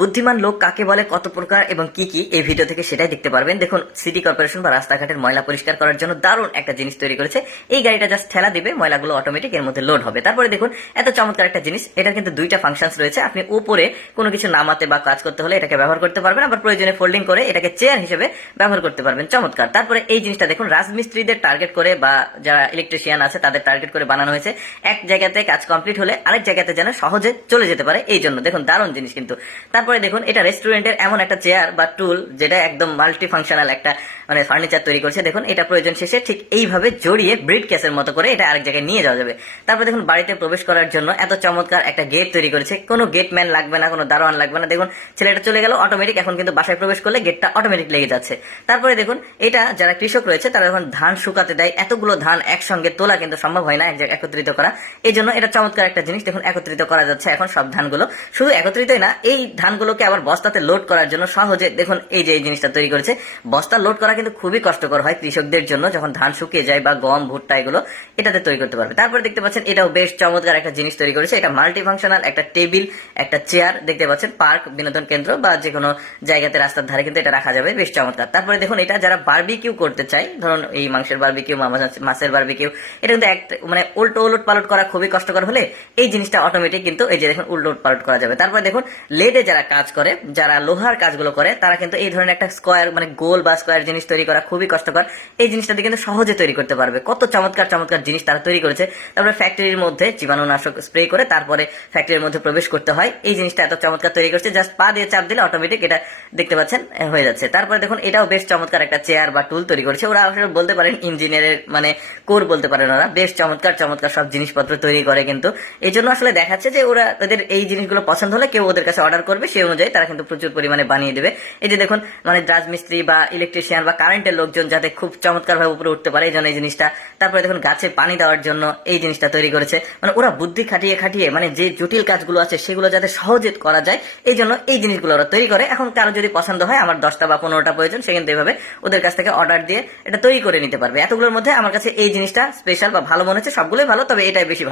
বুদ্ধিমান লোক কাকে বলে, কত প্রকার এবং কি কি এই ভিডিও থেকে সেটাই দেখতে পারবেন। দেখুন, সিটি কর্পোরেশন বা রাস্তাঘাটের ময়লা পরিষ্কার করার জন্য দারুণ একটা জিনিস তৈরি করেছে। এই গাড়িটা জাস্ট ঠেলা দিবে, ময়লাগুলো অটোমেটিক এর মধ্যে লোড হবে। তারপরে দেখুন, এত চমৎকার একটা জিনিস। এটা কিন্তু দুইটা ফাংশনস রয়েছে। আপনি উপরে কোনো কিছু নামাতে বা কাজ করতে হলে এটাকে ব্যবহার করতে পারবেন, আবার প্রয়োজনে ফোল্ডিং করে এটাকে চেয়ার হিসেবে ব্যবহার করতে পারবেন। চমৎকার। তারপরে এই জিনিসটা দেখুন, রাজমিস্ত্রিদের টার্গেট করে বা যারা ইলেকট্রিশিয়ান আছে তাদের টার্গেট করে বানানো হয়েছে। এক জায়গাতে কাজ কমপ্লিট হলে আরেক জায়গাতে যেন সহজে চলে যেতে পারে, এই জন্য দেখুন দারুণ জিনিস কিন্তু। তারপরে দেখুন, এটা রেস্টুরেন্টের এমন একটা চেয়ার বা টুল যেটা একদম মাল্টি ফাংশনাল একটা মানে ফার্নিচার তৈরি করছে। দেখুন, এটা প্রয়োজন শেষে ঠিক এইভাবে জড়িয়ে ব্রিড কেসের মতো করে এটা আরেক জায়গায় নিয়ে যাওয়া যাবে। তারপরে দেখুন, বাড়িতে প্রবেশ করার জন্য এত চমৎকার একটা গেট তৈরি করেছে। কোনো গেটম্যান লাগবে না, কোনো দারোয়ান লাগবে না। দেখুন, ছেলেটা চলে গেল অটোমেটিক, এখন কিন্তু বাসায় প্রবেশ করলে গেটটা অটোমেটিক লেগে যাচ্ছে। তারপরে দেখুন, এটা যারা কৃষক রয়েছে তারা যখন ধান শুকাতে দেয়, এতগুলো ধান একসঙ্গে তোলা কিন্তু সম্ভব হয় না, এক জায়গায় একত্রিত করা। এই জন্য এটা চমৎকার একটা জিনিস। দেখুন, একত্রিত করা যাচ্ছে এখন সব ধানগুলো। শুধু একত্রিতই না, এই ধানগুলোকে আবার বস্তাতে লোড করার জন্য সহজে দেখুন এই যে এই জিনিসটা তৈরি করেছে। বস্তা লোড করা কিন্তু খুবই কষ্টকর হয় কৃষকদের জন্য, যখন ধান শুকিয়ে যায় বা গম ভুট্টা এগুলো এটাতে তৈরি করতে পারবে। তারপরে দেখতে পাচ্ছেন, এটাও বেশ চমৎকার একটা জিনিস তৈরি করেছে। এটা মাল্টি ফাংশনাল একটা টেবিল, একটা চেয়ার দেখতে পাচ্ছেন। পার্ক, বিনোদন কেন্দ্র বা যে কোনো জায়গাতে রাস্তার ধারে কিন্তু এটা রাখা যাবে, বেশ চমৎকার। তারপরে দেখুন, এটা যারা বারবিকিউ করতে চায়, ধরুন এই মাংসের বারবিকিউ, মাছের বারবিকিউ, এটা কিন্তু মানে উল্টো উলট পালট করা খুবই কষ্টকর হলে এই জিনিসটা অটোমেটিক কিন্তু এই যে দেখুন উল্টো পালট করা যাবে। তারপরে দেখুন, লেডে যারা কাজ করে, যারা লোহার কাজগুলো করে, তারা কিন্তু এই ধরনের একটা স্কোয়ার মানে গোল বা স্কোয়ার জিনিস তৈরি করা খুবই কষ্টকর। এই জিনিসটা কিন্তু সহজে তৈরি করতে পারবে। কত চমৎকার চমৎকার জিনিস তারা তৈরি করেছে। তারপরে ফ্যাক্টরির মধ্যে জীবাণুনাশক স্প্রে করে তারপরে ফ্যাক্টরির মধ্যে প্রবেশ করতে হয়। এই জিনিসটা এত চমৎকার তৈরি করছে, জাস্ট পা দিয়ে চাপ দিলে অটোমেটিক এটা দেখতে পাচ্ছেন হয়ে যাচ্ছে। তারপরে দেখুন, এটাও বেশ চমৎকার একটা চেয়ার বা টুল তৈরি করেছে। ওরা আসলে বলতে পারেন ইঞ্জিনিয়ারের মানে কোর বলতে পারেন। ওরা বেশ চমৎকার চমৎকার সব জিনিসপত্র তৈরি করে কিন্তু। এই জন্য আসলে দেখাচ্ছে যে ওরা ওদের এই জিনিসগুলো পছন্দ হলে কেউ ওদের কাছে অর্ডার করবে, সেই অনুযায়ী তারা কিন্তু প্রচুর পরিমাণে বানিয়ে দেবে। এই যে দেখুন, মানে রাজমিস্ত্রি বা ইলেকট্রিশিয়ান বা কারেন্টের লোকজন যাতে খুব চমৎকার ভাবে উপরে উঠতে পারে, এই জন্য এই জিনিসটা। তারপরে দেখুন, গাছে পানি দেওয়ার জন্য এই জিনিসটা তৈরি করেছে। মানে ওরা বুদ্ধি খাটিয়ে খাটিয়ে মানে যে জটিল কাজগুলো আছে সেগুলো যাতে সহজে করা যায়, এই জন্য এই জিনিসগুলো ওরা তৈরি করে। এখন কারো যদি পছন্দ হয়, আমার 10টা বা 15টা প্রয়োজন, সে কিন্তু এভাবে ওদের কাছ থেকে অর্ডার দিয়ে এটা তৈরি করে নিতে পারবে। এতগুলোর মধ্যে আমার কাছে এই জিনিসটা স্পেশাল বা ভালো মনে হচ্ছে। সবগুলোই ভালো, তবে এটাই বেশি ভালো।